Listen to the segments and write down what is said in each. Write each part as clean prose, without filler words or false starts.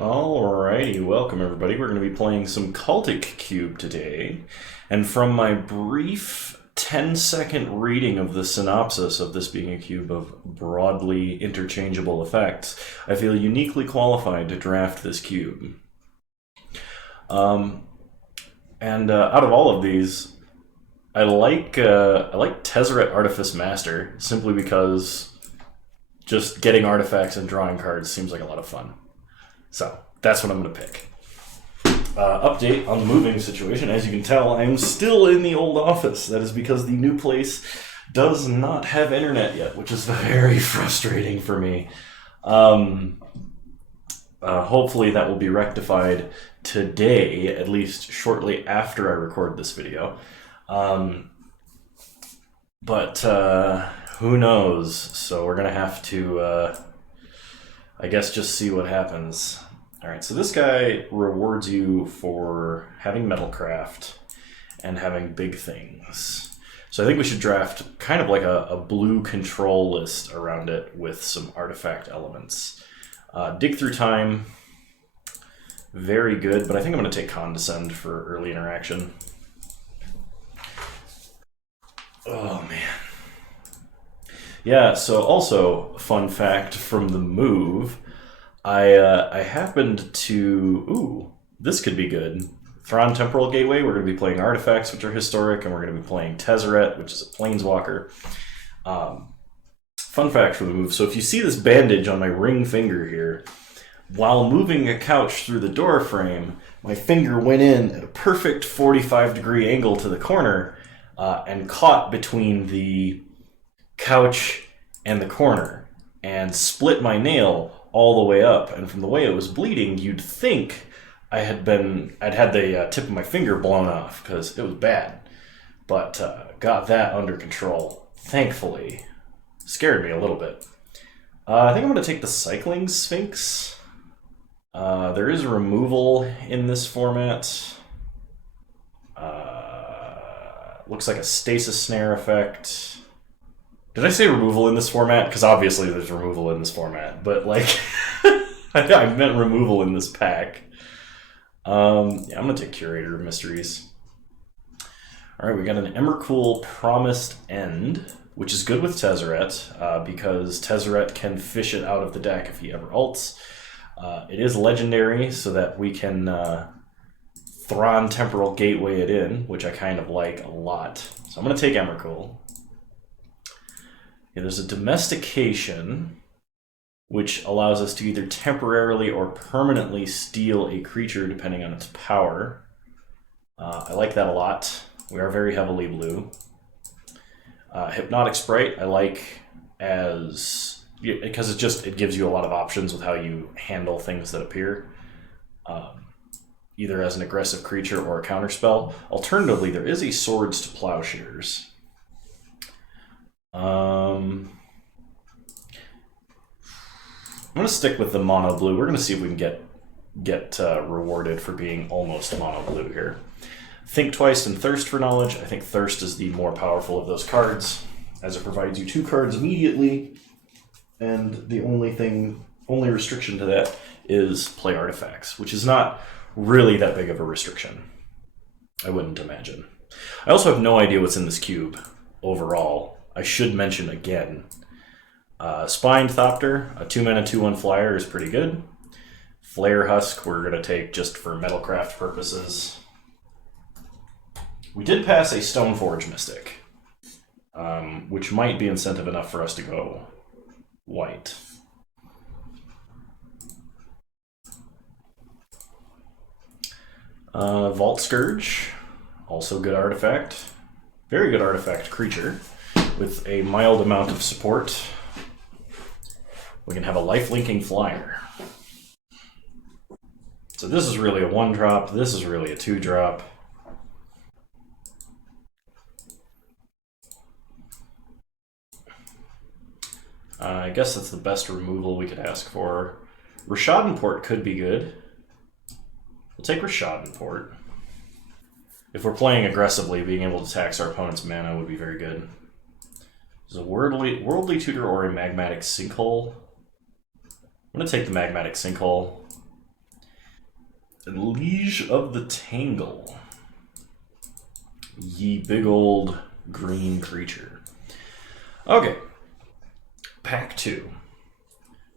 Alrighty, welcome everybody. We're going to be playing some Cultic Cube today. And from my brief 10-second reading of the synopsis of this being a cube of broadly interchangeable effects, I feel uniquely qualified to draft this cube. Out of all of these, I like Tezzeret Artifice Master, simply because just getting artifacts and drawing cards seems like a lot of fun. So, that's what I'm going to pick. Update on the moving situation. As you can tell, I'm still in the old office. That is because the new place does not have internet yet, which is very frustrating for me. Hopefully that will be rectified today, at least shortly after I record this video. But who knows? So we're going to have to... I guess just see what happens. Alright, so this guy rewards you for having Metalcraft and having big things. So I think we should draft kind of like a blue control list around it with some artifact elements. Dig Through Time, very good, but I think I'm going to take Condescend for early interaction. Oh man. Yeah, so also, fun fact from the move, I happened to... Ooh, this could be good. Thrawn Temporal Gateway, we're going to be playing artifacts, which are historic, and we're going to be playing Tezzeret, which is a planeswalker. Fun fact from the move, so if you see this bandage on my ring finger here, while moving a couch through the door frame, my finger went in at a perfect 45-degree angle to the corner and caught between the couch and the corner and split my nail all the way up, and from the way it was bleeding you'd think I'd had the tip of my finger blown off because it was bad, but got that under control, thankfully. Scared me a little bit. I think I'm going to take the Cycling Sphinx. There is removal in this format. Looks like a Stasis Snare effect. Did I say removal in this format? Because obviously there's removal in this format, but like, I meant removal in this pack. Yeah, I'm going to take Curator of Mysteries. Alright, we got an Emrakul Promised End, which is good with Tezzeret, because Tezzeret can fish it out of the deck if he ever ults. It is legendary, so that we can Thrawn Temporal Gateway it in, which I kind of like a lot. So I'm going to take Emrakul. Yeah, there's a Domestication, which allows us to either temporarily or permanently steal a creature depending on its power. I like that a lot. We are very heavily blue. Hypnotic Sprite I like as... because it gives you a lot of options with how you handle things that appear. Either as an aggressive creature or a counterspell. Alternatively, there is a Swords to Plowshares. I'm going to stick with the mono blue. We're going to see if we can get rewarded for being almost mono blue here. Think Twice and Thirst for Knowledge. I think Thirst is the more powerful of those cards, as it provides you 2 cards immediately, and the only restriction to that is play artifacts, which is not really that big of a restriction, I wouldn't imagine. I also have no idea what's in this cube overall. I should mention again, Spined Thopter, a 2-mana 2/1 flyer, is pretty good. Flare Husk we're going to take just for Metalcraft purposes. We did pass a Stoneforge Mystic, which might be incentive enough for us to go white. Vault Scourge, also good artifact. Very good artifact creature with a mild amount of support. We can have a life-linking flyer. So this is really a 1-drop, this is really a 2-drop. I guess that's the best removal we could ask for. Rishadenport could be good. We'll take Rishadenport. If we're playing aggressively, being able to tax our opponent's mana would be very good. There's a Worldly Tutor or a Magmatic Sinkhole. I'm going to take the Magmatic Sinkhole. Liege of the Tangle. Ye big old green creature. Okay. Pack 2.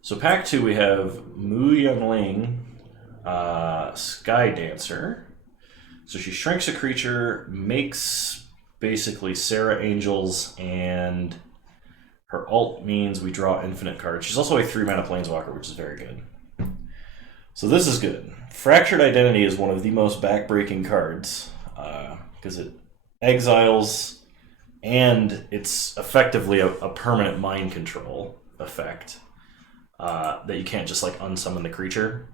So pack 2 we have Mu Yangling, Sky Dancer. So she shrinks a creature, makes basically Sarah Angels, and her alt means we draw infinite cards. She's also a 3-mana planeswalker, which is very good. So this is good. Fractured Identity is one of the most backbreaking cards because it exiles and it's effectively a permanent mind control effect that you can't just like unsummon the creature.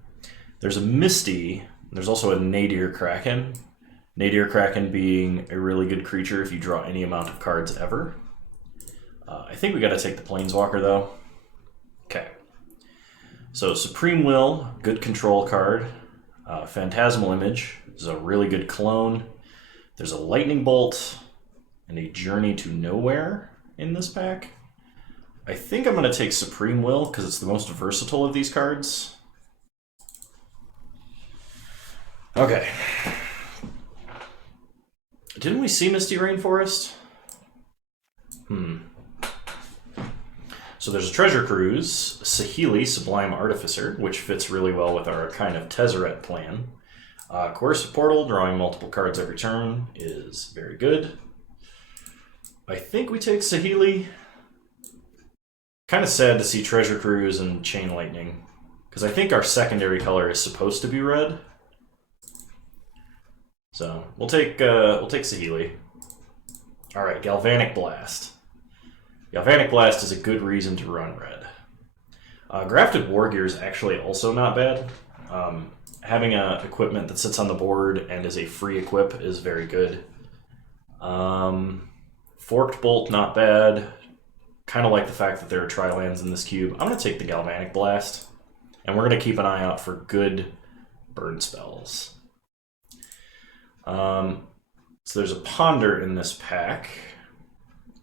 There's a Misty. There's also a Nadir Kraken. Nadir Kraken being a really good creature if you draw any amount of cards ever. I think we got to take the Planeswalker though. Okay. So Supreme Will, good control card. Phantasmal Image is a really good clone. There's a Lightning Bolt and a Journey to Nowhere in this pack. I think I'm going to take Supreme Will because it's the most versatile of these cards. Okay. Didn't we see Misty Rainforest? So there's a Treasure Cruise, Saheeli, Sublime Artificer, which fits really well with our kind of Tezzeret plan. Coercive Portal, drawing multiple cards every turn, is very good. I think we take Saheeli. Kind of sad to see Treasure Cruise and Chain Lightning, because I think our secondary color is supposed to be red. So we'll take Saheeli. All right, Galvanic Blast. Galvanic Blast is a good reason to run red. Grafted Wargear is actually also not bad. Having equipment that sits on the board and is a free equip is very good. Forked Bolt, not bad. Kind of like the fact that there are tri-lands in this cube. I'm going to take the Galvanic Blast, and we're going to keep an eye out for good burn spells. So there's a Ponder in this pack.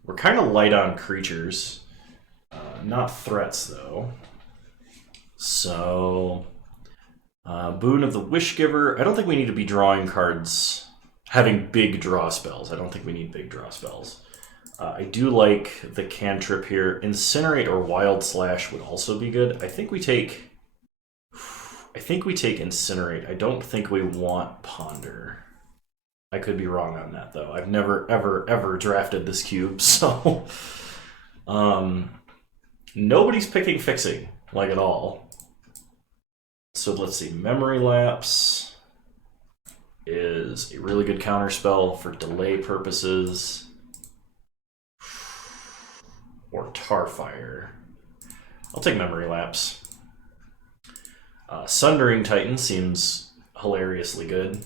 We're kind of light on creatures, not threats though. So, Boon of the Wishgiver. I don't think we need to be drawing cards, having big draw spells. I don't think we need big draw spells. I do like the cantrip here. Incinerate or Wild Slash would also be good. I think we take Incinerate. I don't think we want Ponder. I could be wrong on that, though. I've never, ever drafted this cube, so... nobody's picking Fixing, like, at all. So let's see. Memory Lapse is a really good counterspell for delay purposes. Or Tarfire. I'll take Memory Lapse. Sundering Titan seems hilariously good.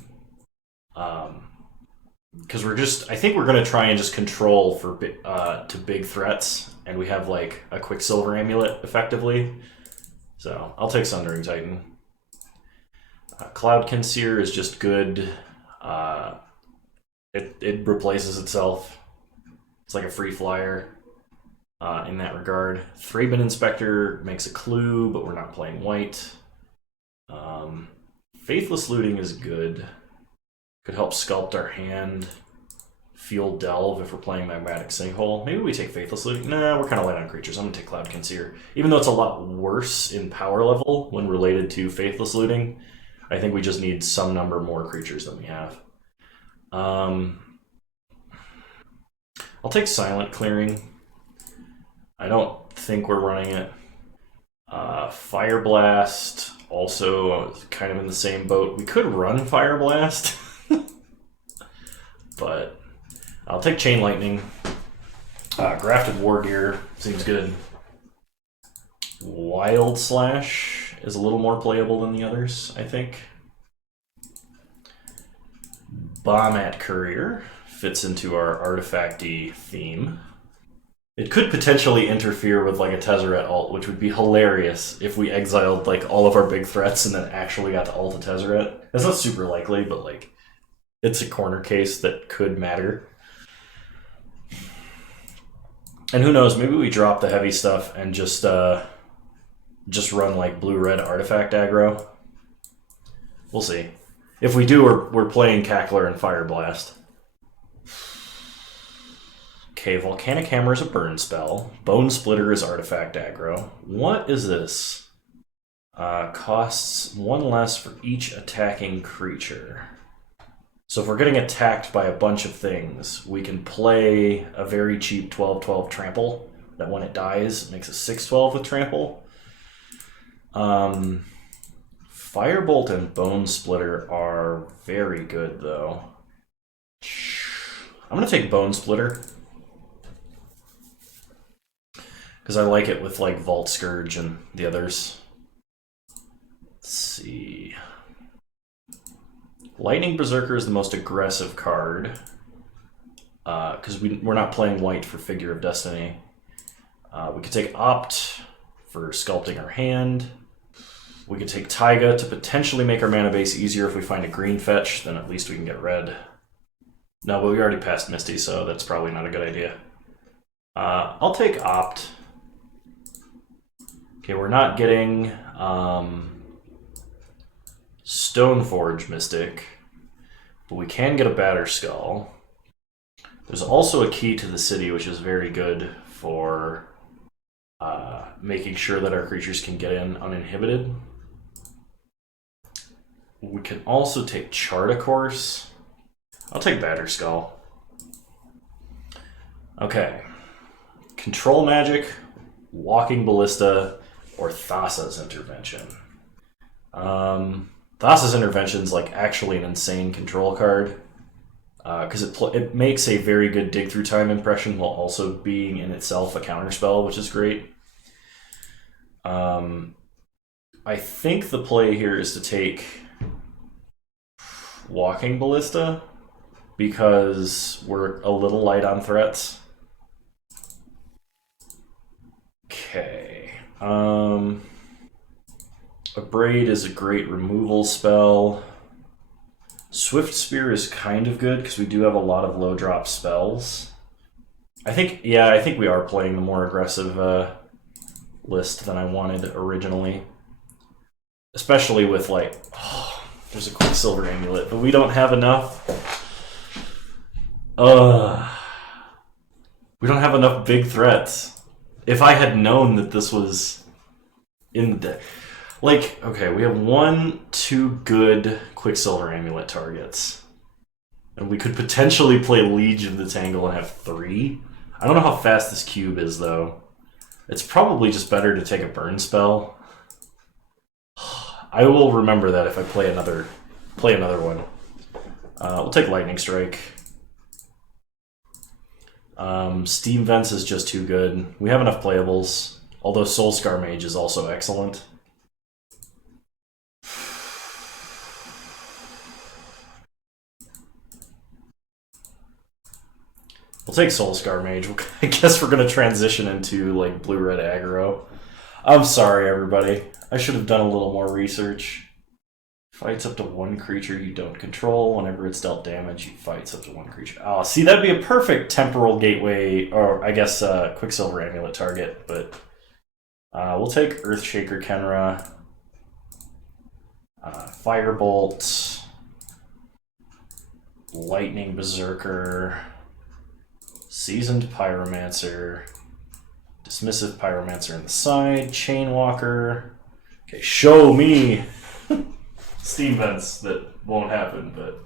Because I think we're going to try and just control for to big threats, and we have like a Quicksilver Amulet effectively. So I'll take Sundering Titan. Cloud Conceer is just good. It replaces itself. It's like a free flyer in that regard. Thraben Inspector makes a clue, but we're not playing white. Faithless Looting is good. Could help sculpt our hand. Fuel Delve if we're playing Magmatic Sinkhole. Maybe we take Faithless Looting. Nah, we're kind of light on creatures. I'm going to take Cloud Conceer. Even though it's a lot worse in power level when related to Faithless Looting, I think we just need some number more creatures than we have. I'll take Silent Clearing. I don't think we're running it. Fire Blast, also kind of in the same boat. We could run Fire Blast. But I'll take Chain Lightning. Grafted Wargear seems good. Wild Slash is a little more playable than the others, I think. Bombat Courier fits into our artifacty theme. It could potentially interfere with like a Tezzeret alt, which would be hilarious if we exiled like all of our big threats and then actually got to alt a Tezzeret. That's not super likely, but like it's a corner case that could matter. And who knows, maybe we drop the heavy stuff and just run like blue-red artifact aggro. We'll see. If we do, we're playing Cackler and Fire Blast. Okay, Volcanic Hammer is a burn spell. Bone Splitter is artifact aggro. What is this? Costs 1 less for each attacking creature. So if we're getting attacked by a bunch of things, we can play a very cheap 12/12 trample that when it dies, it makes a 6/12 with trample. Firebolt and Bone Splitter are very good, though. I'm going to take Bone Splitter. Because I like it with, like, Vault Scourge and the others. Let's see. Lightning Berserker is the most aggressive card. Because we're not playing white for Figure of Destiny. We could take Opt for sculpting our hand. We could take Taiga to potentially make our mana base easier if we find a green fetch, then at least we can get red. No, but we already passed Misty, so that's probably not a good idea. I'll take Opt. Okay, we're not getting Stoneforge Mystic, but we can get a Batterskull. There's also a Key to the City, which is very good for making sure that our creatures can get in uninhibited. We can also take Chart a Course. I'll take Batterskull. Okay. Control Magic, Walking Ballista, or Thassa's Intervention. Thassa's Intervention is like actually an insane control card. Because it makes a very good dig through time impression while also being in itself a counterspell, which is great. I think the play here is to take Walking Ballista because we're a little light on threats. Okay. Abrade is a great removal spell. Swift Spear is kind of good because we do have a lot of low drop spells. I think we are playing the more aggressive list than I wanted originally. Especially with like, there's a Quicksilver Amulet, but we don't have enough. We don't have enough big threats. If I had known that this was in the deck. Like, okay, we have 2 good Quicksilver Amulet targets. And we could potentially play Liege of the Tangle and have 3. I don't know how fast this cube is, though. It's probably just better to take a burn spell. I will remember that if I play another one. We'll take Lightning Strike. Steam Vents is just too good. We have enough playables, although Soulscar Mage is also excellent. We'll take Soulscar Mage. I guess we're going to transition into like blue-red aggro. I'm sorry, everybody. I should have done a little more research. Fights up to 1 creature you don't control. Whenever it's dealt damage, you fights up to 1 creature. Oh, see, that'd be a perfect Temporal Gateway, or I guess Quicksilver Amulet target, but we'll take Earthshaker Kenra, Firebolt, Lightning Berserker, Seasoned Pyromancer, Dismissive Pyromancer on the side, Chainwalker. Okay, show me Steam Vents that won't happen, but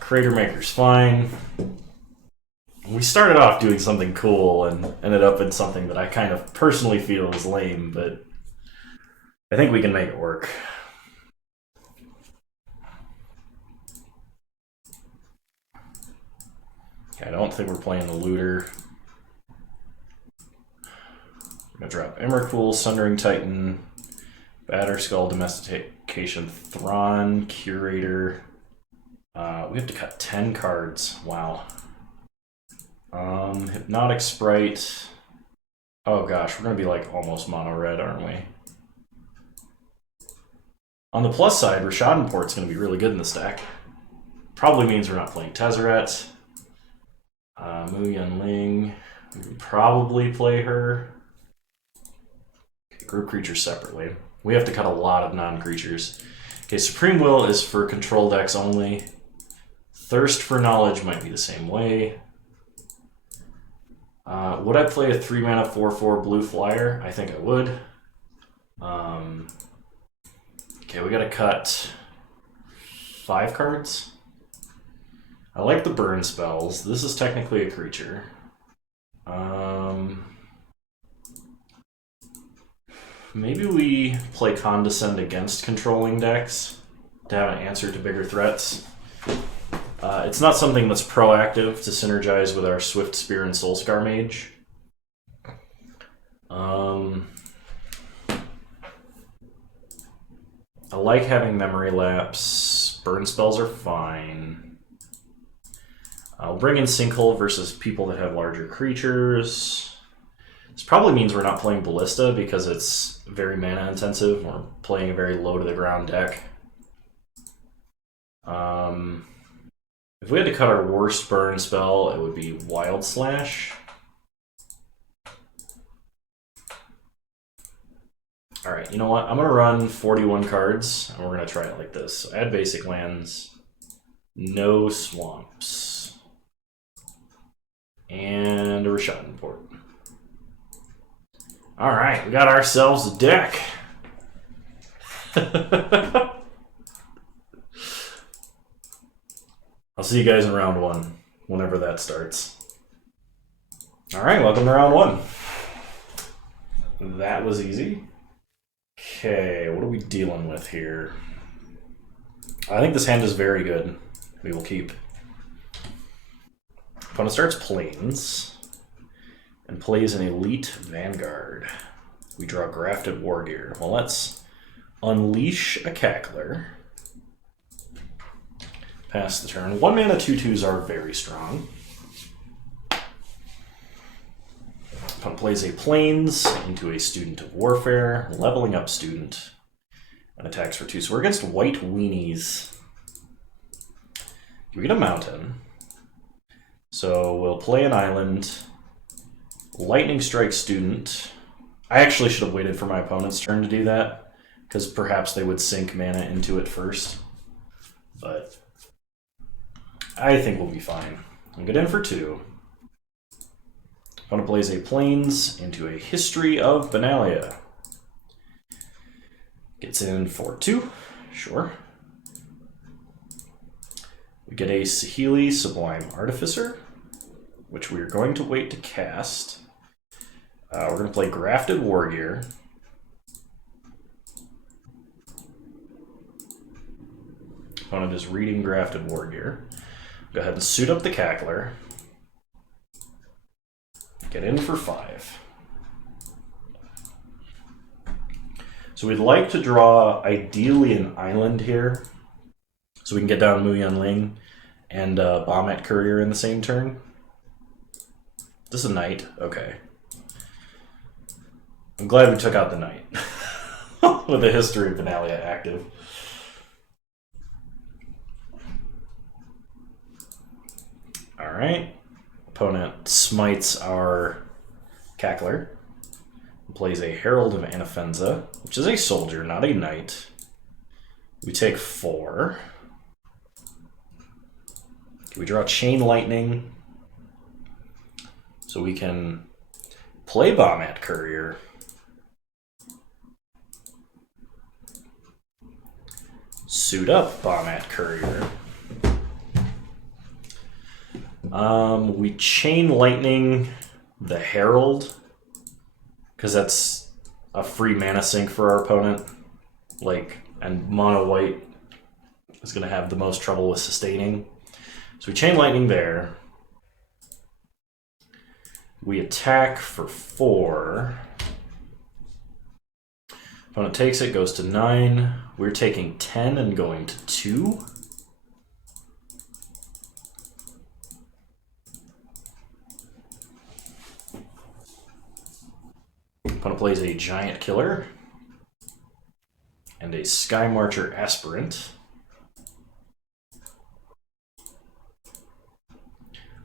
Crater Maker's fine. We started off doing something cool and ended up in something that I kind of personally feel is lame, but I think we can make it work. Okay, I don't think we're playing the Looter. I'm going to drop Emrakul, Sundering Titan, Batterskull, Domestication, Thrawn, Curator. We have to cut 10 cards. Wow. Hypnotic Sprite. Oh gosh, we're going to be like almost mono red, aren't we? On the plus side, Rishadenport's going to be really good in the stack. Probably means we're not playing Tezzeret. Mu Yunling. We can probably play her. Okay, group creatures separately. We have to cut a lot of non-creatures. Okay, Supreme Will is for control decks only. Thirst for Knowledge might be the same way. Would I play a 3-mana 4/4 blue flyer? I think I would. Okay, we gotta cut 5 cards. I like the burn spells. This is technically a creature. Maybe we play Condescend against controlling decks to have an answer to bigger threats. It's not something that's proactive to synergize with our Swift Spear and Soulscar Mage. I like having Memory Lapse. Burn spells are fine. I'll bring in Sinkhole versus people that have larger creatures. This probably means we're not playing Ballista because it's very mana intensive. We're playing a very low to the ground deck. If we had to cut our worst burn spell, it would be Wild Slash. Alright, you know what? I'm going to run 41 cards, and we're going to try it like this. So add basic lands, no swamps, and a Rishadan Port. Alright, we got ourselves a deck. I'll see you guys in round 1, whenever that starts. Alright, welcome to round 1. That was easy. Okay, what are we dealing with here? I think this hand is very good. We will keep. Opponent starts Plains and plays an Elite Vanguard. We draw Grafted Wargear. Well, let's unleash a Cackler. Pass the turn. 1-mana 2/2s are very strong. Opponent plays a Plains into a Student of Warfare, leveling up Student, and attacks for 2. So we're against white weenies. We get a mountain. So we'll play an island, Lightning Strike Student. I actually should have waited for my opponent's turn to do that, because perhaps they would sink mana into it first. But I think we'll be fine. I'll get in for 2. Opponent plays a Plains into a History of Benalia. Gets in for 2. Sure. We get a Saheeli Sublime Artificer, which we are going to wait to cast. We're going to play Grafted Wargear. Opponent is reading Grafted Wargear. Go ahead and suit up the Cackler. Get in for 5. So we'd like to draw, ideally, an island here, so we can get down Muyan Ling and Bomet Courier in the same turn. This is a knight? Okay. I'm glad we took out the knight with the History of Benalia active. Alright. Opponent smites our Cackler. Plays a Herald of Anafenza, which is a soldier, not a knight. We take 4. We draw Chain Lightning, so we can play Bomet Courier. Suit up Bomet Courier. We Chain Lightning the Herald, because that's a free mana sink for our opponent. And mono white is going to have the most trouble with sustaining. So we Chain Lightning there. We attack for 4. Opponent takes it, goes to 9. We're taking 10 and going to 2. Opponent plays a Giant Killer and a Sky Marcher Aspirant.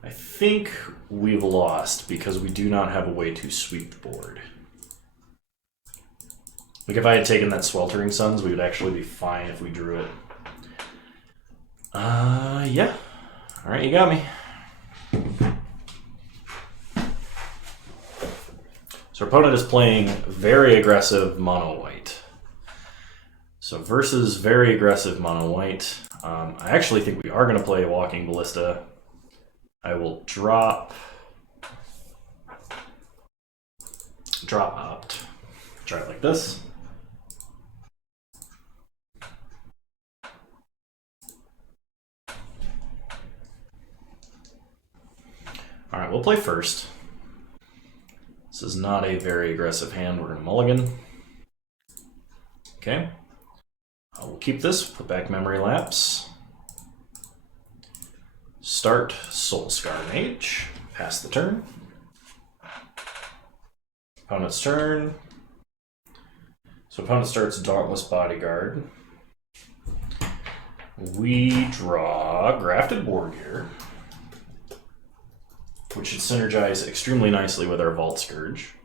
I think we've lost because we do not have a way to sweep the board. Like if I had taken that Sweltering Suns, we would actually be fine if we drew it. Yeah. Alright, you got me. So our opponent is playing very aggressive mono white. So versus very aggressive mono white, I actually think we are going to play Walking Ballista. I will drop opt. Try it like this. All right, we'll play first. This is not a very aggressive hand. We're going to mulligan. Okay. We'll keep this, put back Memory Lapse. Start Soulscar Mage. Pass the turn. Opponent's turn. So opponent starts Dauntless Bodyguard. We draw Grafted Wargear, which should synergize extremely nicely with our Vault Scourge.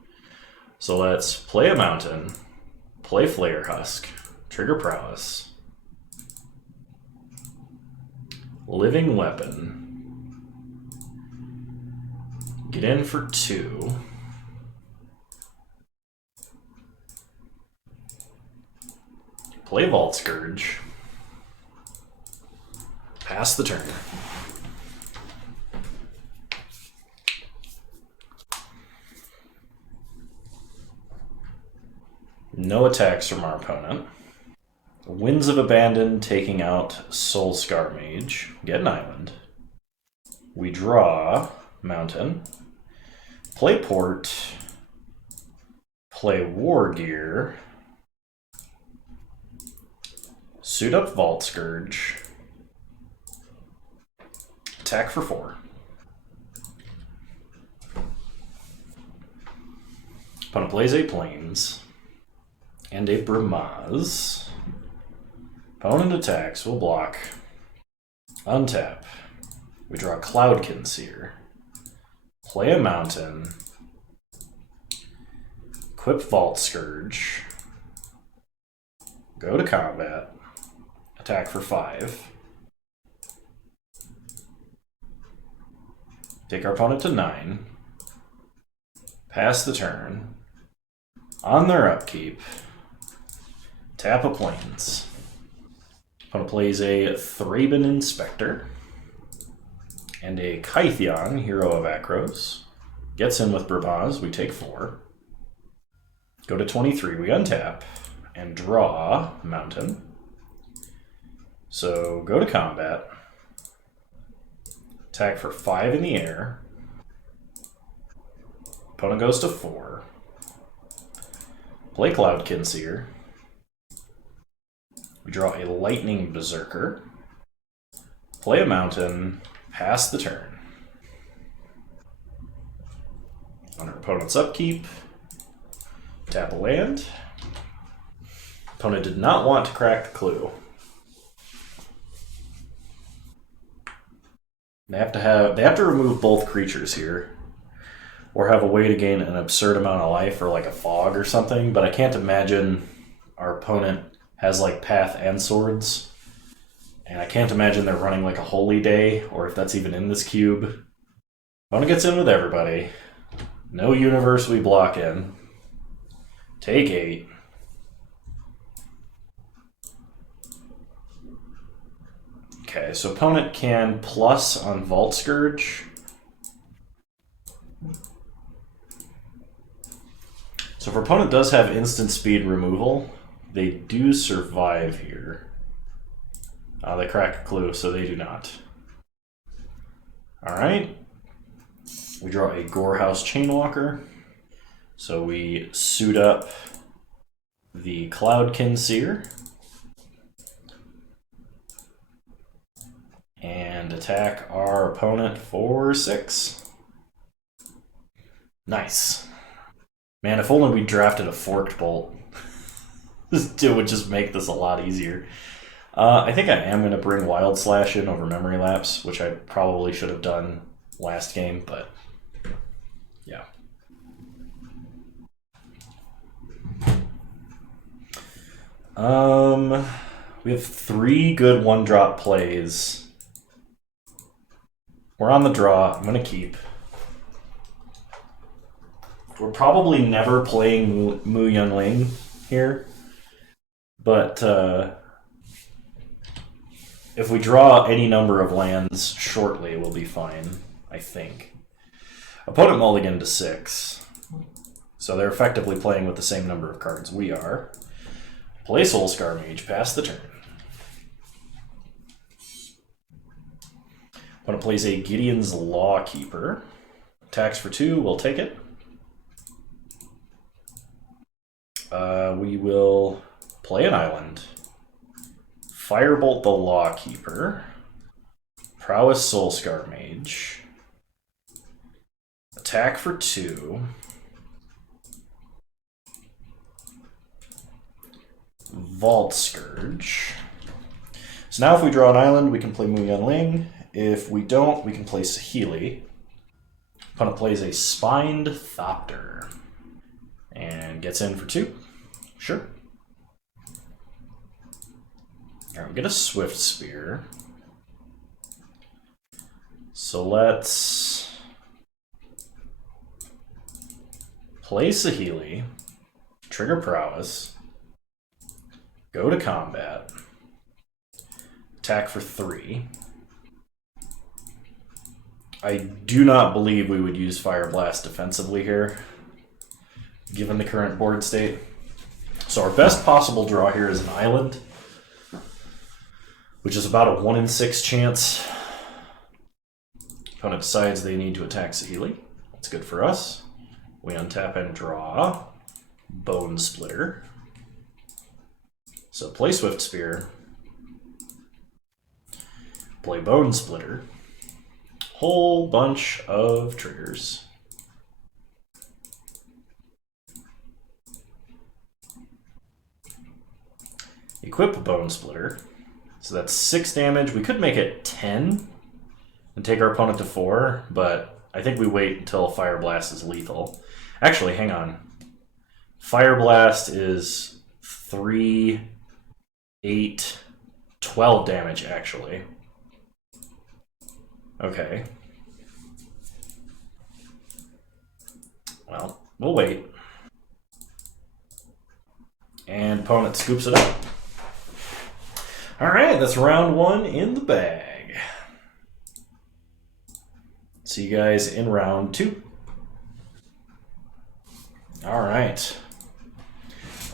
So let's play a Mountain, play Flayer Husk, trigger Prowess, Living Weapon, get in for 2, play Vault Scourge, pass the turn. No attacks from our opponent. Winds of Abandon taking out Soulscar Mage. Get an island. We draw Mountain. Play Port. Play Wargear. Suit up Vault Scourge. Attack for 4. Opponent plays a Plains and a Bramaz. Opponent attacks, we'll block. Untap. We draw Cloudkin Seer. Play a Mountain. Equip Vault Scourge. Go to combat. Attack for 5. Take our opponent to 9. Pass the turn. On their upkeep, tap a Plains. Opponent plays a Thraben Inspector and a Kytheon, Hero of Akros. Gets in with Bramaz, we take 4. Go to 23, we untap and draw Mountain. So go to combat. Attack for 5 in the air. Opponent goes to 4. Play Cloudkin Seer. We draw a Lightning Berserker. Play a Mountain. Pass the turn. On our opponent's upkeep, tap a land. Opponent did not want to crack the clue. They have to remove both creatures here, or have a way to gain an absurd amount of life, or like a fog or something, but I can't imagine our opponent has like Path and Swords, and I can't imagine they're running like a Holy Day, or if that's even in this cube. Opponent gets in with everybody. No universe we block in. Take 8. Okay, so opponent can plus on Vault Scourge. So if our opponent does have instant speed removal, they do survive here. They crack a clue, so they do not. Alright. We draw a Gorehouse Chainwalker. So we suit up the Cloudkin Seer. And attack our opponent for 6. Nice. Man, if only we drafted a Forked Bolt. It would just make this a lot easier. I think I am going to bring Wild Slash in over Memory Lapse, which I probably should have done last game, but yeah. We have 3 good 1-drop plays. We're on the draw. I'm going to keep. We're probably never playing Mu Yunling here. But if we draw any number of lands shortly, we'll be fine, I think. Opponent mulliganed to 6. So they're effectively playing with the same number of cards we are. Play Soulscar Mage, pass the turn. Opponent plays a Gideon's Lawkeeper. Attacks for 2, we'll take it. We will play an island. Firebolt the Lawkeeper. Prowess Soulscar Mage. Attack for 2. Vault Scourge. So now if we draw an island, we can play Mu Yunling. If we don't, we can play Saheeli. Opponent plays a Spined Thopter. And gets in for 2. Sure. Alright, we get a Swift Spear. So let's play Saheeli, trigger Prowess, go to combat, attack for 3. I do not believe we would use Fire Blast defensively here, given the current board state. So our best possible draw here is an island, which is about a 1 in 6 chance. Opponent decides they need to attack Saheeli. That's good for us. We untap and draw Bone Splitter. So play Swift Spear, play Bone Splitter. Whole bunch of triggers. Equip Bone Splitter. So that's 6 damage. We could make it 10 and take our opponent to 4, but I think we wait until Fire Blast is lethal. Actually, hang on. Fire Blast is 3, 8, 12 damage, actually. Okay. Well, we'll wait. And opponent scoops it up. Alright, that's round 1 in the bag. See you guys in round 2. Alright.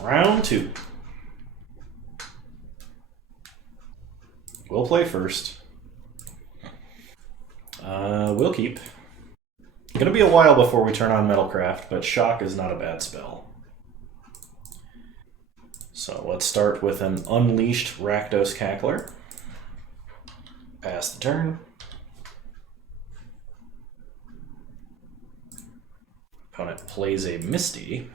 Round 2. We'll play first. We'll keep. Gonna be a while before we turn on Metalcraft, but Shock is not a bad spell. So let's start with an Unleashed Rakdos Cackler. Pass the turn. Opponent plays a Misty.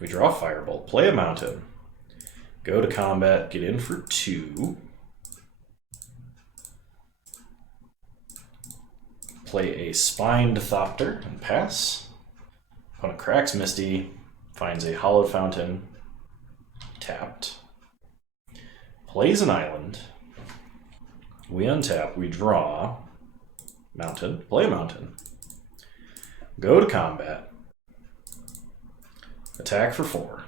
We draw Firebolt, play a Mountain. Go to combat, get in for 2. Play a Spined Thopter and pass. Opponent cracks Misty, finds a Hollowed Fountain, tapped. Plays an island. We untap, we draw Mountain, play a Mountain. Go to combat. Attack for 4.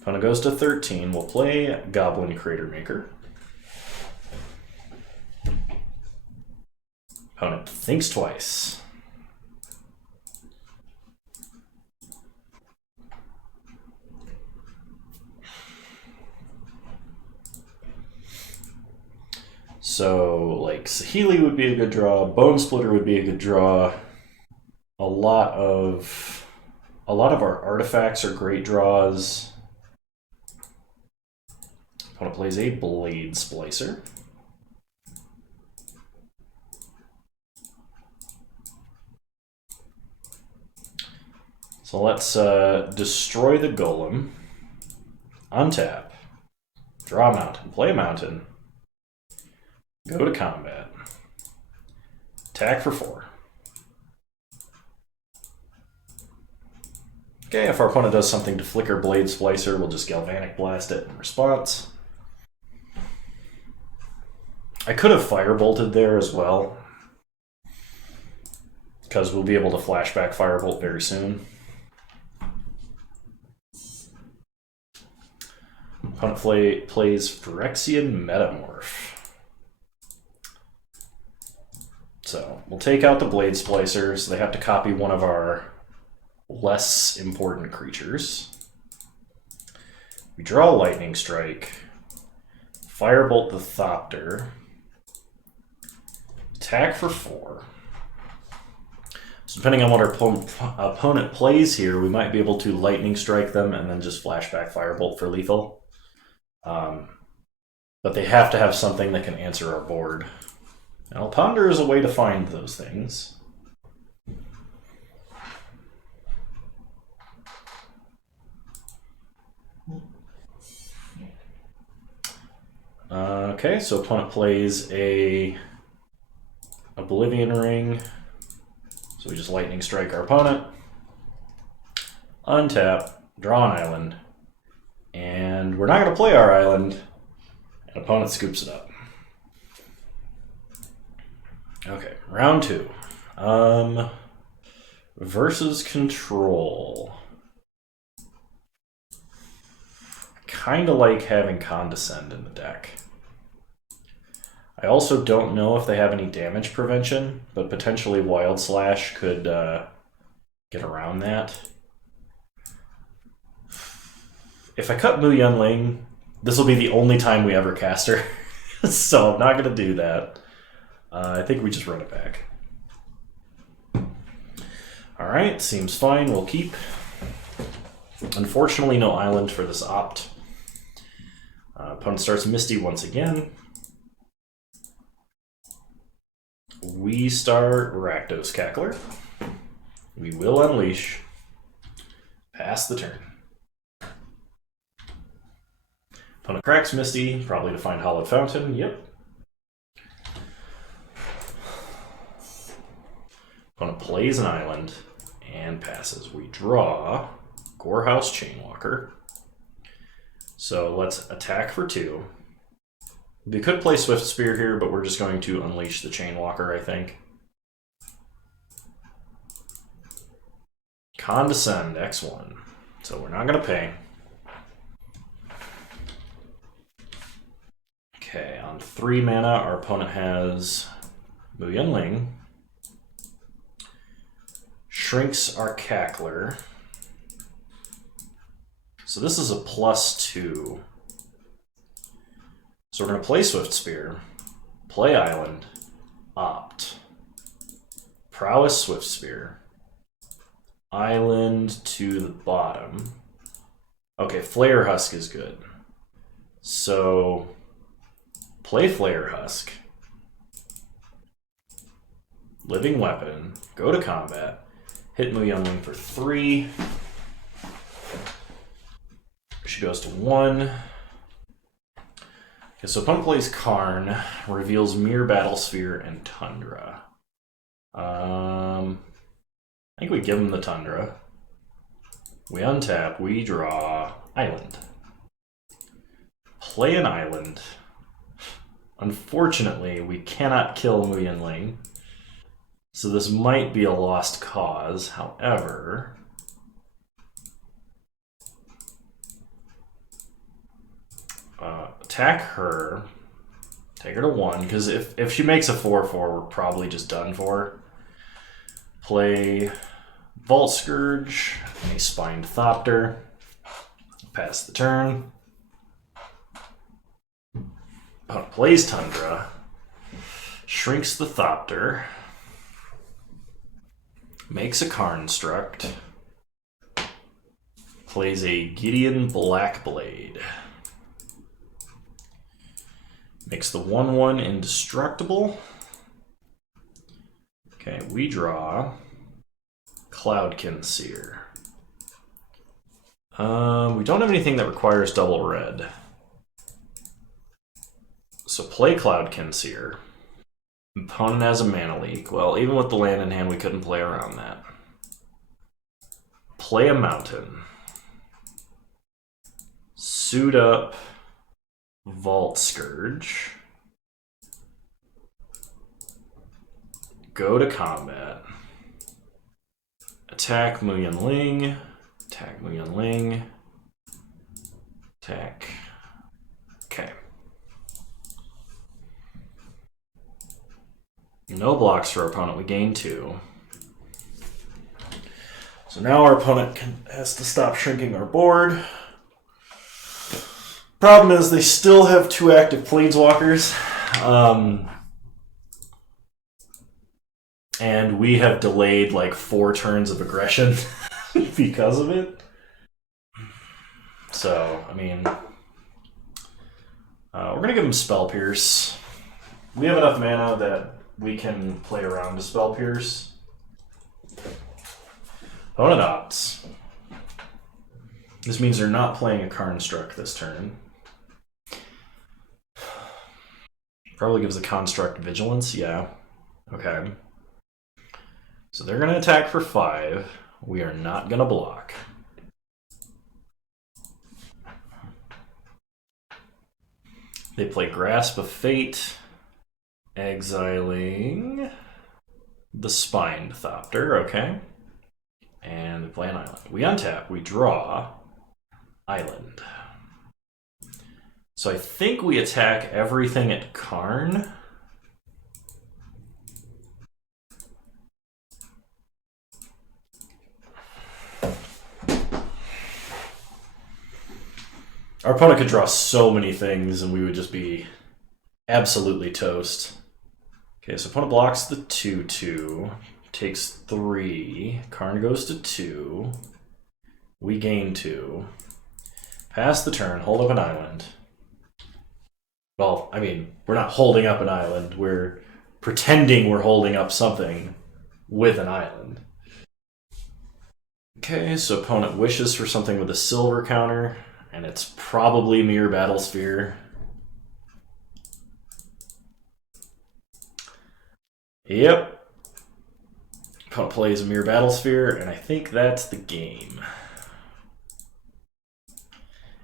Opponent goes to 13. We'll play Goblin Crater Maker. Opponent thinks twice. So, like, Saheeli would be a good draw, Bone Splitter would be a good draw. A lot of our artifacts are great draws. Opponent plays a Blade Splicer. So let's destroy the Golem, untap, draw a Mountain, play a Mountain, go to combat, attack for 4. Okay, if our opponent does something to Flicker Blade Splicer, we'll just Galvanic Blast it in response. I could have Firebolted there as well, because we'll be able to flashback Firebolt very soon. Opponent plays Phyrexian Metamorph. So we'll take out the Blade Splicers. They have to copy one of our less important creatures. We draw Lightning Strike, Firebolt the Thopter, attack for 4. So depending on what our opponent plays here, we might be able to Lightning Strike them and then just flashback Firebolt for lethal. But they have to have something that can answer our board. Now, Ponder is a way to find those things. Okay, so opponent plays a Oblivion Ring. So we just Lightning Strike our opponent. Untap, draw an island. And we're not going to play our island. And opponent scoops it up. Okay, round 2. Versus Control. Kind of like having Condescend in the deck. I also don't know if they have any damage prevention, but potentially Wild Slash could get around that. If I cut Mu Yunling, this will be the only time we ever cast her. So I'm not going to do that. I think we just run it back. Alright, seems fine. We'll keep. Unfortunately, no island for this opt. Opponent starts Misty once again. We start Rakdos Cackler. We will unleash. Pass the turn. Opponent cracks Misty, probably to find Hollowed Fountain. Yep. Opponent plays an island and passes. We draw Gorehouse Chainwalker. So let's attack for 2. We could play Swift Spear here, but we're just going to unleash the Chainwalker, I think. Condescend, X1. So we're not going to pay. Okay, on 3 mana, our opponent has Mu Yunling. Shrinks our Cackler. So this is a +2. So we're going to play Swift Spear, play Island, opt. Prowess Swift Spear. Island to the bottom. Okay, Flare Husk is good. So play Flare Husk. Living Weapon, go to combat, hit Mu Yunling for 3. She goes to 1. Okay, so opponent plays Karn, reveals Mirror Battlesphere and Tundra. I think we give him the Tundra. We untap, we draw Island. Play an Island. Unfortunately, we cannot kill Mu Yunling. So this might be a lost cause. However, attack her, take her to 1, because if she makes a 4/4, we're probably just done for. Play Vault Scourge, a Spined Thopter, pass the turn. Plays Tundra, shrinks the Thopter, makes a Karnstruct, plays a Gideon Blackblade. Makes the 1/1 indestructible. Okay, we draw Cloudkin Seer. We don't have anything that requires double red. So play Cloudkin Seer. Opponent has a mana leak. Well, even with the land in hand, we couldn't play around that. play a mountain. Suit up Vault Scourge. Go to combat. Attack Mu Ling. Attack Mu Ling. Attack. Okay. No blocks for our opponent. We gain 2. So now our opponent has to stop shrinking our board. Problem is they still have 2 active Planeswalkers. And we have delayed like 4 turns of aggression because of it. So, I mean, we're going to give him Spell Pierce. We have enough mana that we can play around to Spell Pierce. Opponent opts. This means they're not playing a Karnstruck this turn. Probably gives a Construct Vigilance, yeah. Okay. So they're going to attack for 5. We are not going to block. They play Grasp of Fate, exiling the Spined Thopter, okay. And they play an island. We untap, we draw island. So I think we attack everything at Karn. Our opponent could draw so many things and we would just be absolutely toast. Okay, so opponent blocks the 2/2, takes 3, Karn goes to 2, we gain 2, pass the turn, hold up an island. Well, I mean, we're not holding up an island, we're pretending we're holding up something with an island. Okay, so opponent wishes for something with a silver counter. And it's probably Mirror Battlesphere. Yep. Opponent plays a Mirror Battlesphere, and I think that's the game.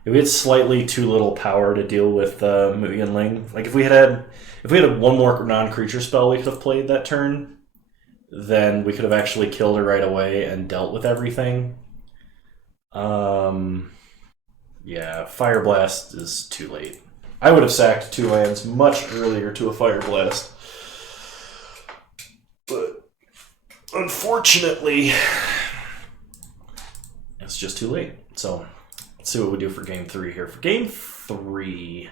If we had slightly too little power to deal with Mu Ling, like if we had one more non-creature spell we could have played that turn, then we could have actually killed her right away and dealt with everything. Yeah, Fire Blast is too late. I would have sacked 2 lands much earlier to a Fire Blast. But unfortunately, it's just too late. So let's see what we do for game 3 here. For game 3,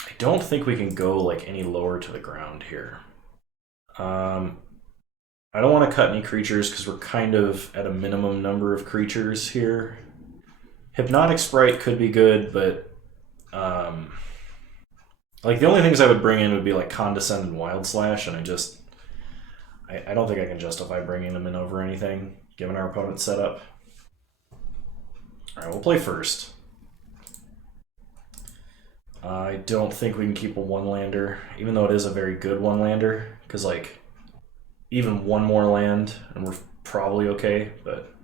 I don't think we can go like any lower to the ground here. I don't want to cut any creatures because we're kind of at a minimum number of creatures here. Hypnotic Sprite could be good, but like the only things I would bring in would be like Condescend and Wild Slash, and I don't think I can justify bringing them in over anything, given our opponent's setup. All right, we'll play first. I don't think we can keep a 1-lander, even though it is a very good 1-lander, because like even one more land and we're probably okay, but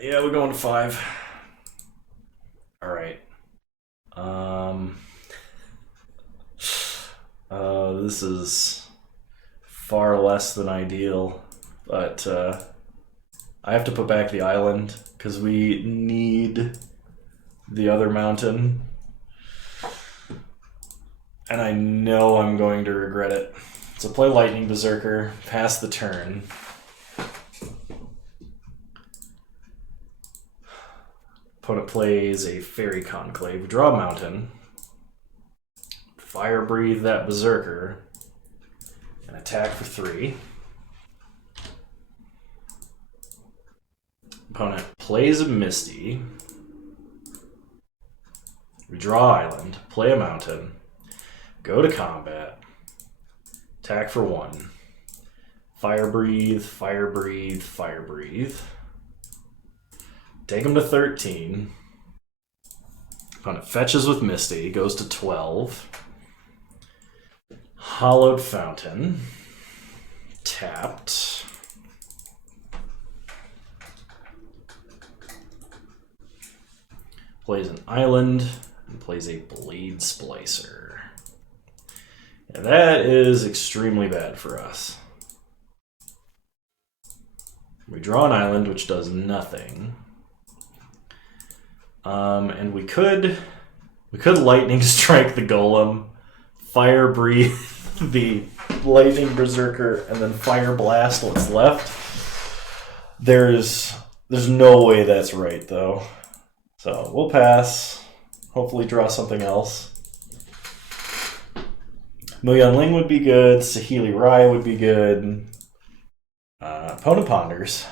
yeah, we're going to 5. All right. This is far less than ideal, but I have to put back the island because we need the other mountain, and I know I'm going to regret it. So play Lightning Berserker, pass the turn. Opponent plays a Fairy Conclave, draw a mountain, Fire Breathe that Berserker, and attack for 3. Opponent plays a Misty, we draw island, play a mountain, go to combat, attack for 1. Fire Breathe, Fire Breathe, Fire Breathe. Take him to 13. Opponent fetches with Misty, goes to 12. Hollowed Fountain. tapped. Plays an island and plays a Blade Splicer. And that is extremely bad for us. We draw an island, which does nothing. And we could lightning strike the golem, fire breathe the lightning berserker, and then fire blast what's left. There's no way that's right though. So we'll pass. Hopefully draw something else. Million Ling would be good. Sahili Rai would be good. Opponent ponders.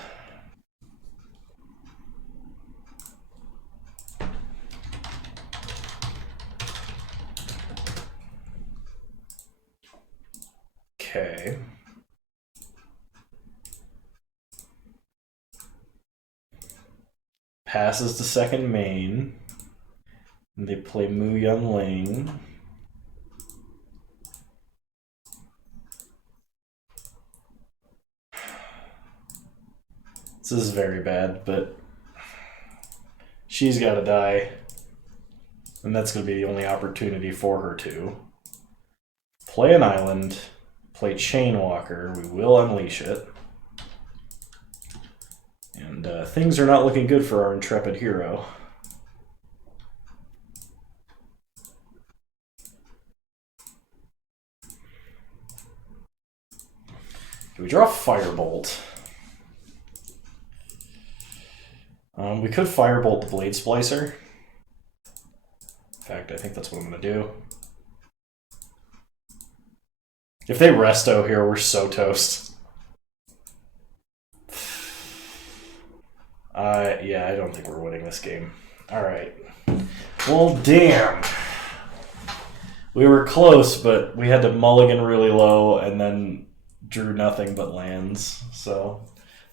Okay. Passes to second main. And they play Mu Yun Ling. This is very bad, but she's got to die. And that's going to be the only opportunity for her to. Play an island. Play Chainwalker. We will unleash it. And things are not looking good for our intrepid hero. Do we draw Firebolt? We could Firebolt the Blade Splicer. In fact, I think that's what I'm going to do. If they resto here, we're so toast. Yeah, I don't think we're winning this game. Alright. Well, damn. We were close, but we had to mulligan really low and then drew nothing but lands. So,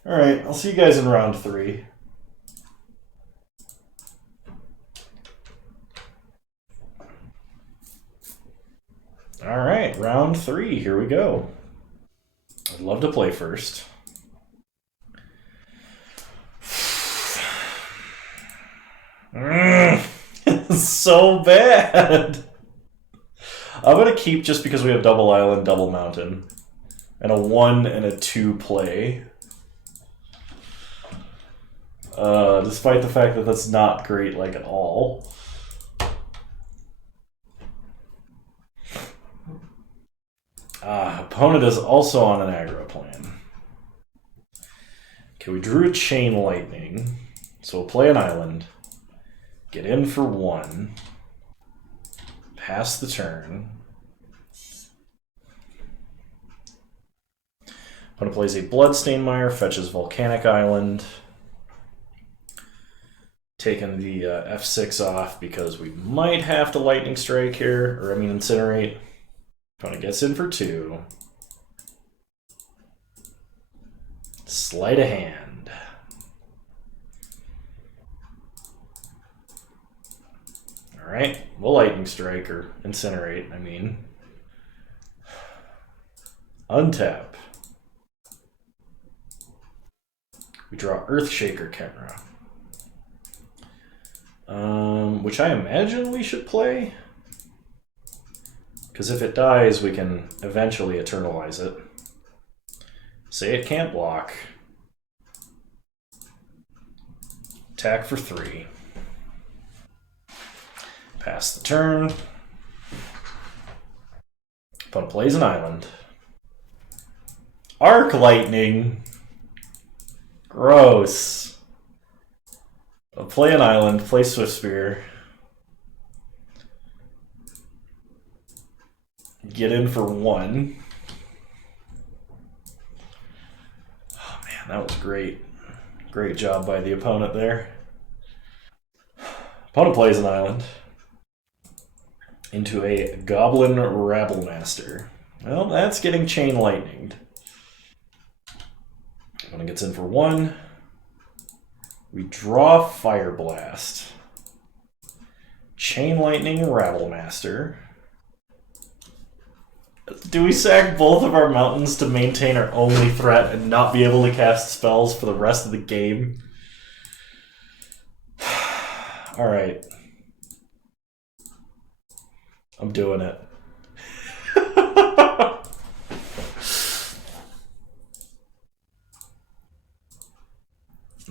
alright, I'll see you guys in round 3. Alright, round 3, here we go. I'd love to play first. It's so bad. I'm going to keep just because we have double island, double mountain. And a 1 and a 2 play. Despite the fact that that's not great, like, at all. Opponent is also on an aggro plan. Okay, we drew a Chain Lightning. So we'll play an island. Get in for 1. Pass the turn. Opponent plays a Bloodstained Mire, fetches Volcanic Island. Taking the F6 off because we might have to Lightning Strike here, or I mean Incinerate. Opponent gets in for 2. Sleight of hand. Alright, we'll Lightning Strike, or Incinerate, I mean. Untap. We draw Earthshaker Kenra. Which I imagine we should play. Because if it dies, we can eventually eternalize it. Say it can't block. Attack for 3. Pass the turn. Opponent plays an island. Arc Lightning. Gross. I'll play an island, play Swift Spear. Get in for 1. Oh man, that was great. Great job by the opponent there. Opponent plays an island into a Goblin Rabblemaster. Well, that's getting Chain Lightninged. Opponent gets in for 1. We draw Fire Blast. Chain Lightning Rabblemaster. Do we sack both of our mountains to maintain our only threat and not be able to cast spells for the rest of the game? Alright. I'm doing it.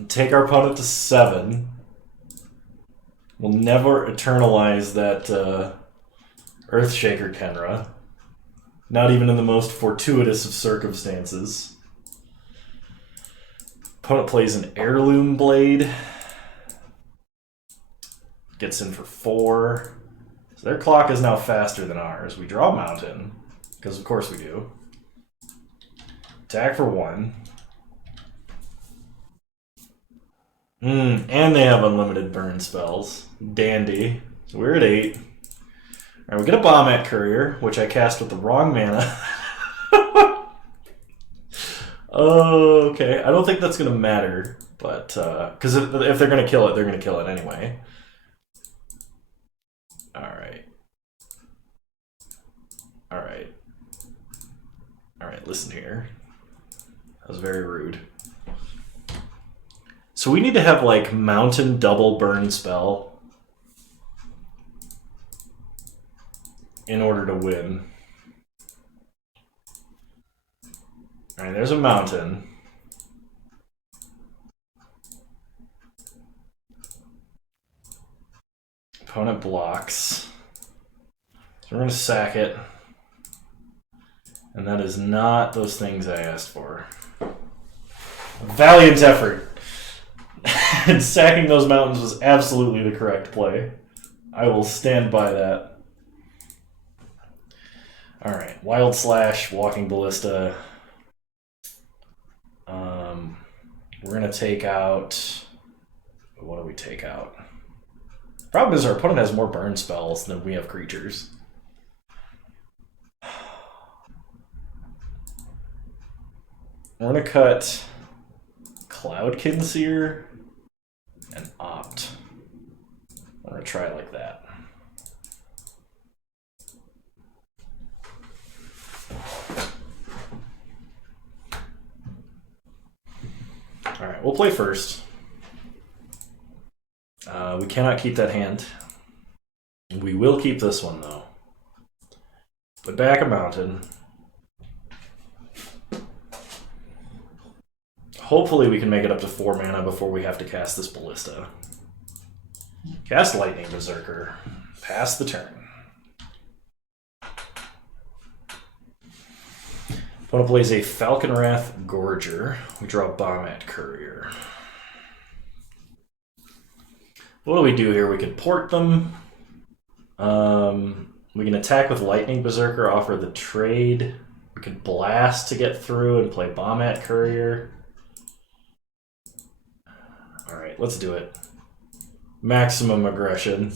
Take our opponent to 7. We'll never eternalize that Earthshaker Kenra. Not even in the most fortuitous of circumstances. Opponent plays an Heirloom Blade. Gets in for 4. So their clock is now faster than ours. We draw Mountain, because of course we do. Attack for 1. And they have unlimited burn spells. Dandy. So we're at 8. Alright, we get a Bombat Courier, which I cast with the wrong mana. Okay, I don't think that's going to matter, but because if they're going to kill it, they're going to kill it anyway. Alright. Alright. Alright, listen here. That was very rude. So we need to have, like, Mountain double burn spell in order to win. Alright, there's a Mountain. Opponent blocks. So we're going to sack it. And that is not those things I asked for. Valiant effort. And sacking those mountains was absolutely the correct play. I will stand by that. Alright, Wild Slash, Walking Ballista. We're going to take out... What do we take out? Problem is our opponent has more burn spells than we have creatures. We're going to cut Cloudkin Seer and Opt. I'm going to try it like that. Alright, we'll play first. We cannot keep that hand. We will keep this one, though. Put back a Mountain. Hopefully we can make it up to 4 mana before we have to cast this Ballista. Cast Lightning Berserker. Pass the turn. Opponent plays a Falconwrath Gorger. We draw a Bombat Courier. What do we do here? We can port them. We can attack with Lightning Berserker, offer the trade. We can blast to get through and play Bombat Courier. Alright, let's do it. Maximum aggression.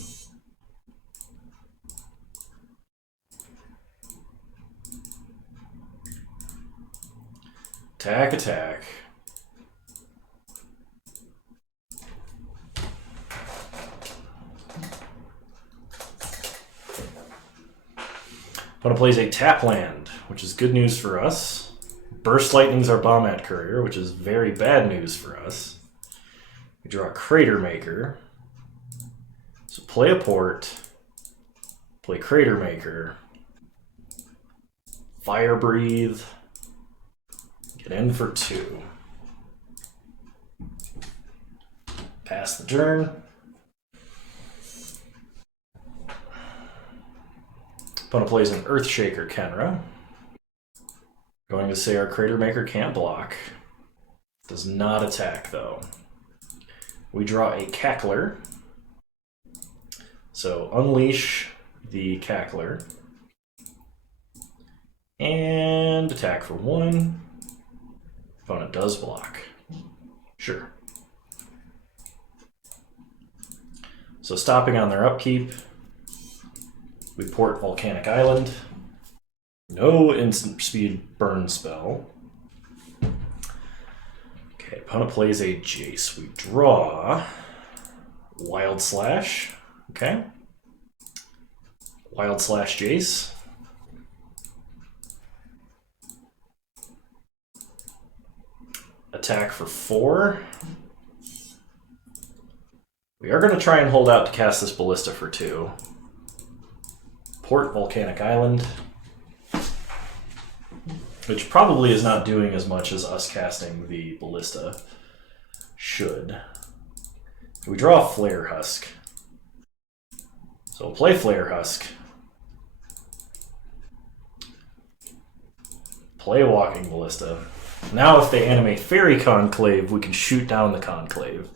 Attack, attack. Opponent plays a tap land, which is good news for us. Burst Lightning's our Bombat Courier, which is very bad news for us. We draw a Crater Maker. So play a port. Play Crater Maker. Fire Breathe. Get in for 2. Pass the turn. Opponent plays an Earthshaker Kenra. Going to say our Crater Maker can't block. Does not attack, though. We draw a Cackler. So unleash the Cackler. And attack for 1. Opponent does block. Sure. So stopping on their upkeep. We port Volcanic Island. No instant speed burn spell. Okay, opponent plays a Jace. We draw Wild Slash. Okay. Wild Slash Jace. attack for 4. We are going to try and hold out to cast this Ballista for 2. Port Volcanic Island, which probably is not doing as much as us casting the Ballista should. We draw a Flare Husk. So we'll play Flare Husk. Play Walking Ballista. Now if they animate Fairy Conclave, we can shoot down the Conclave.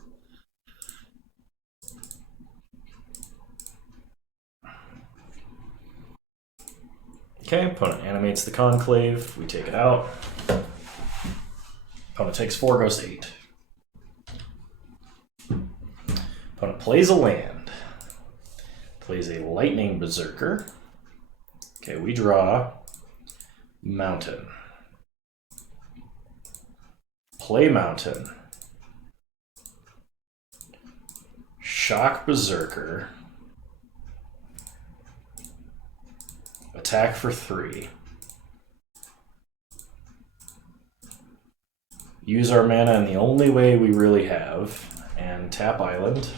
Okay, opponent animates the Conclave. We take it out. Opponent takes 4, goes to 8. Opponent plays a land. Plays a Lightning Berserker. Okay, we draw Mountain. Play Mountain. Shock Berserker. Attack for 3. Use our mana in the only way we really have, and tap Island.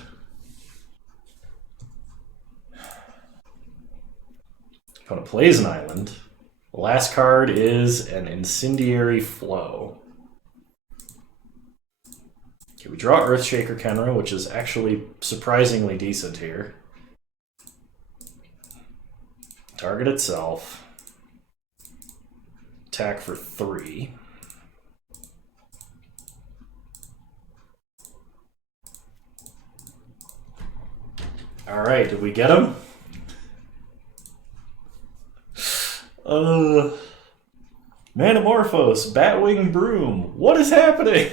Opponent plays an island. The last card is an Incendiary Flow. Okay, we draw Earthshaker Kenra, which is actually surprisingly decent here. Target itself. Attack for 3. Alright, did we get him? Manamorphose, Batwing Broom. What is happening?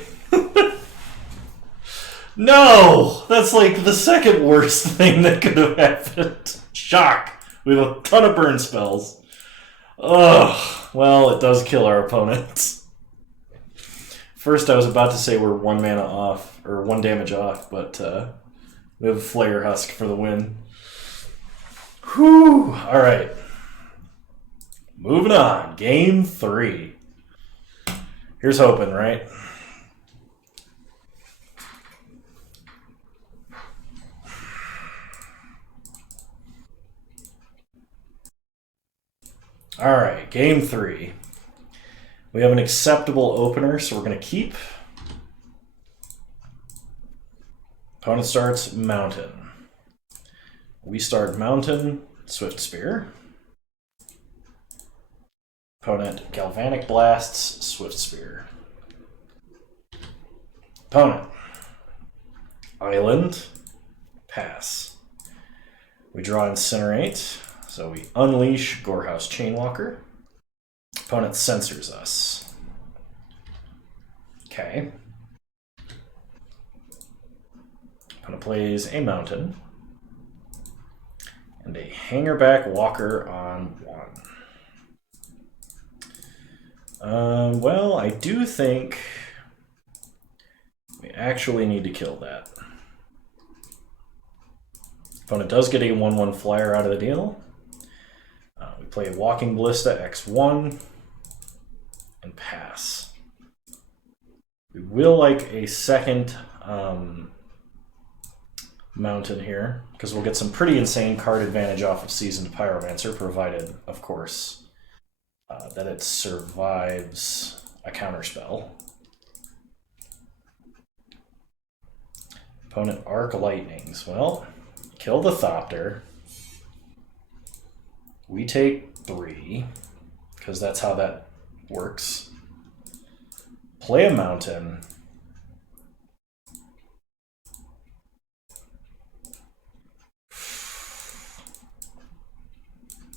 No! That's like the second worst thing that could have happened. Shock. We have a ton of burn spells. Ugh. Well, it does kill our opponents. First, I was about to say we're 1 mana off, or 1 damage off, but we have a Flare Husk for the win. Whew. Alright. Moving on. Game 3. Here's hoping, right? Alright, game 3. We have an acceptable opener, so we're going to keep. Opponent starts Mountain. We start Mountain, Swift Spear. Opponent Galvanic Blasts, Swift Spear. Opponent Island, pass. We draw Incinerate, so we unleash Gorehouse Chainwalker. Opponent censors us. Okay. Opponent plays a Mountain and a Hangerback Walker on 1. Well, I do think we actually need to kill that. Opponent does get a 1/1 flyer out of the deal. We play a Walking Ballista X1 and pass. We will like a second Mountain here, because we'll get some pretty insane card advantage off of Seasoned Pyromancer, provided, of course, that it survives a counterspell. Opponent Arc Lightnings. Well, kill the Thopter. We take 3, because that's how that works. Play a Mountain.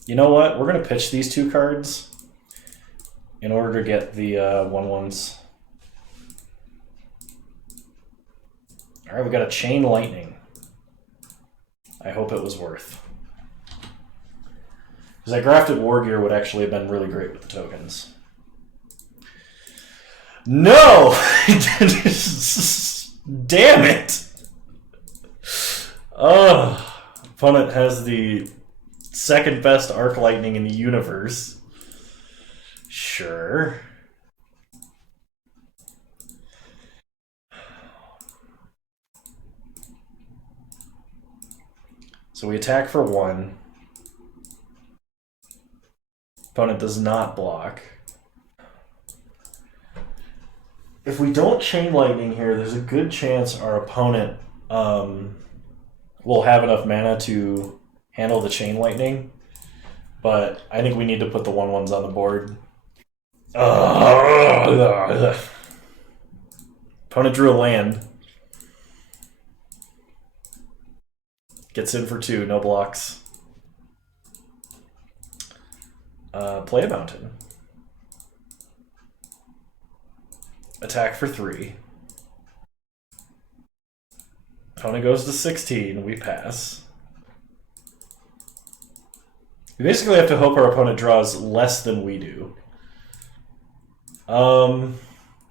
You know what? We're going to pitch these 2 cards in order to get the 1/1s. All right, we got a Chain Lightning. I hope it was worth. Because that Grafted War Gear would actually have been really great with the tokens. No! Damn it! Opponent has the second best Arc Lightning in the universe. Sure. So we attack for 1. Opponent does not block. If we don't Chain Lightning here, there's a good chance our opponent will have enough mana to handle the Chain Lightning. But I think we need to put the 1/1s on the board. Opponent drew a land. Gets in for 2, no blocks. Play a mountain. Attack for 3. Opponent goes to 16, we pass. We basically have to hope our opponent draws less than we do. And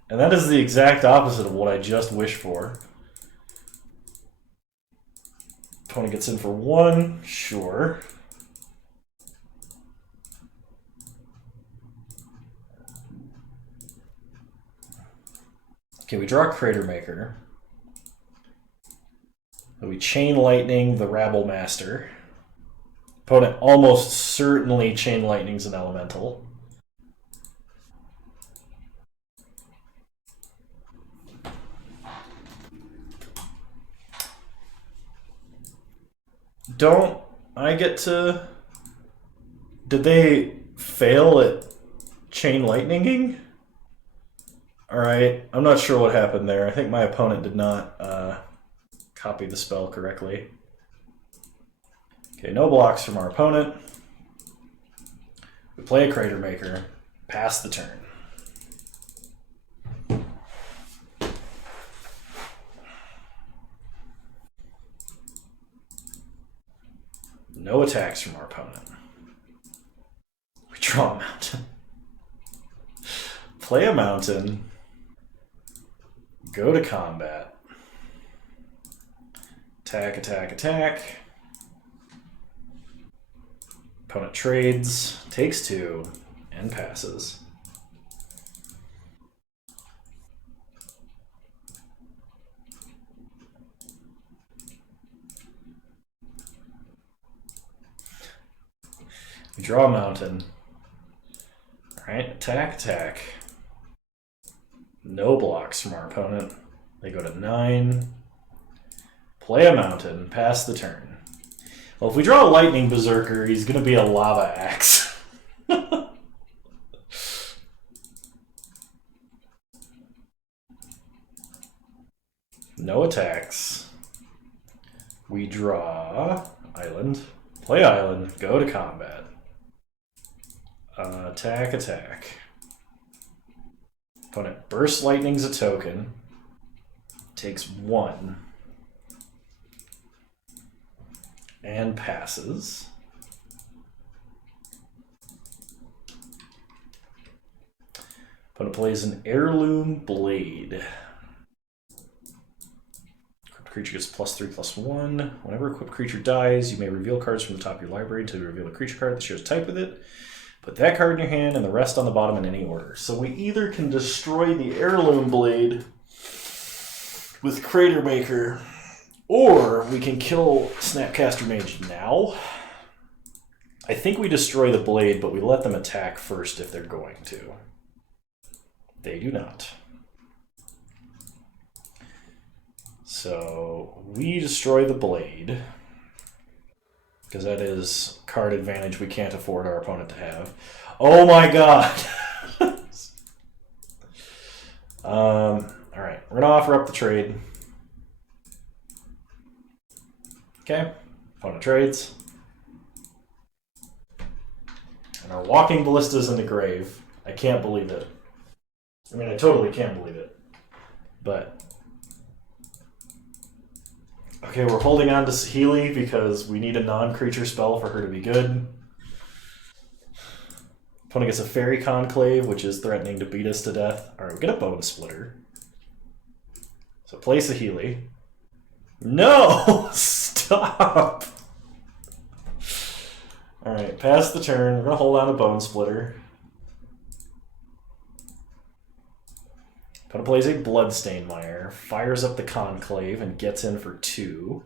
that is the exact opposite of what I just wished for. Opponent gets in for 1, sure. Okay, we draw a Crater Maker. We Chain Lightning the Rabble Master. Opponent almost certainly Chain Lightning's an elemental. Don't I get to... Did they fail at Chain Lightninging? Alright, I'm not sure what happened there. I think my opponent did not copy the spell correctly. Okay, no blocks from our opponent. We play a Crater Maker, pass the turn. No attacks from our opponent. We draw a mountain. Play a mountain. Go to combat. Attack, attack, attack. Opponent trades, takes 2, and passes. We draw a mountain. Alright, attack, attack. No blocks from our opponent. They go to 9. Play a mountain, pass the turn. Well, if we draw a Lightning Berserker, he's going to be a Lava Axe. No attacks. We draw Island. Play Island, go to combat. Attack, attack. Opponent Burst Lightning's a token. Takes 1. And passes. Opponent plays an Heirloom Blade. Equipped creature gets +3/+1. Whenever equipped creature dies, you may reveal cards from the top of your library to reveal a creature card that shares type with it. Put that card in your hand and the rest on the bottom in any order. So we either can destroy the Heirloom Blade with Crater Maker, or we can kill Snapcaster Mage now. I think we destroy the Blade, but we let them attack first if they're going to. They do not. So we destroy the Blade, because that is card advantage we can't afford our opponent to have. Oh my god! Alright, we're going to offer up the trade. Okay, opponent trades. And our Walking Ballista's in the grave. I can't believe it. I mean, I totally can't believe it. But... okay, we're holding on to Saheeli because we need a non-creature spell for her to be good. Opponent gets a Fairy Conclave, which is threatening to beat us to death. Alright, we get a Bone Splitter. So play Saheeli. No! Stop! Alright, pass the turn. We're going to hold on to Bone Splitter. Opponent plays a Bloodstained Mire, fires up the Conclave, and gets in for 2.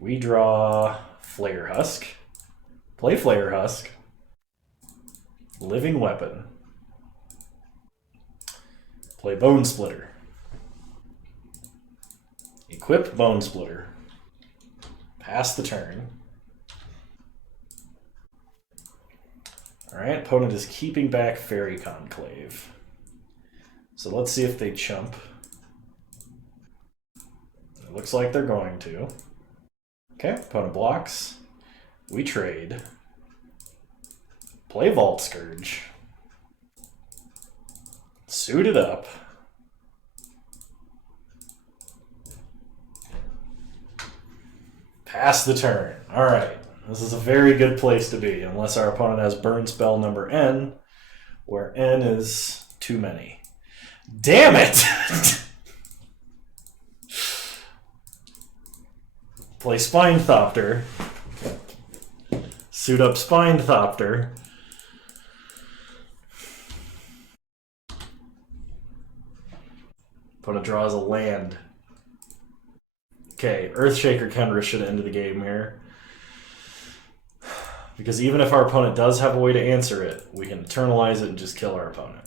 We draw Flare Husk. Play Flare Husk. Living Weapon. Play Bone Splitter. Equip Bone Splitter. Pass the turn. Alright, opponent is keeping back Fairy Conclave. So let's see if they chump. It looks like they're going to. Okay, opponent blocks. We trade. Play Vault Scourge. Suit it up. Pass the turn. Alright. This is a very good place to be, unless our opponent has burn spell number N, where N is too many. Damn it! Play Spinethopter. Suit up Spinethopter. Opponent draws a land. Okay, Earthshaker Kenra should end the game here. Because even if our opponent does have a way to answer it, we can eternalize it and just kill our opponent.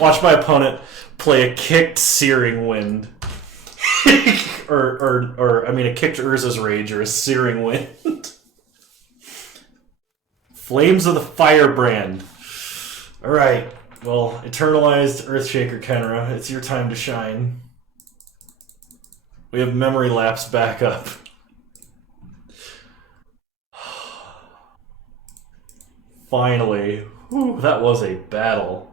Watch my opponent play a kicked Searing Wind. or I mean a kicked Urza's Rage or a Searing Wind. Flames of the Firebrand. Alright, well, eternalized Earthshaker Kenra, it's your time to shine. We have Memory Lapse back up. Finally. Whew, that was a battle.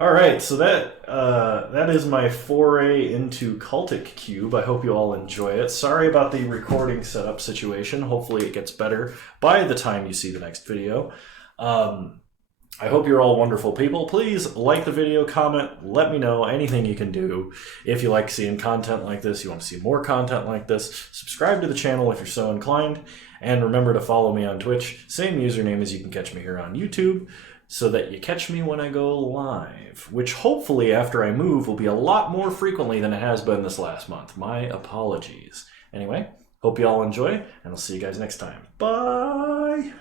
Alright, so that is my foray into Cultic Cube. I hope you all enjoy it. Sorry about the recording setup situation. Hopefully it gets better by the time you see the next video. I hope you're all wonderful people. Please like the video, comment, let me know anything you can do. If you like seeing content like this, you want to see more content like this, subscribe to the channel if you're so inclined, and remember to follow me on Twitch. Same username as you can catch me here on YouTube, so that you catch me when I go live, which hopefully after I move will be a lot more frequently than it has been this last month. My apologies. Anyway, hope you all enjoy, and I'll see you guys next time. Bye!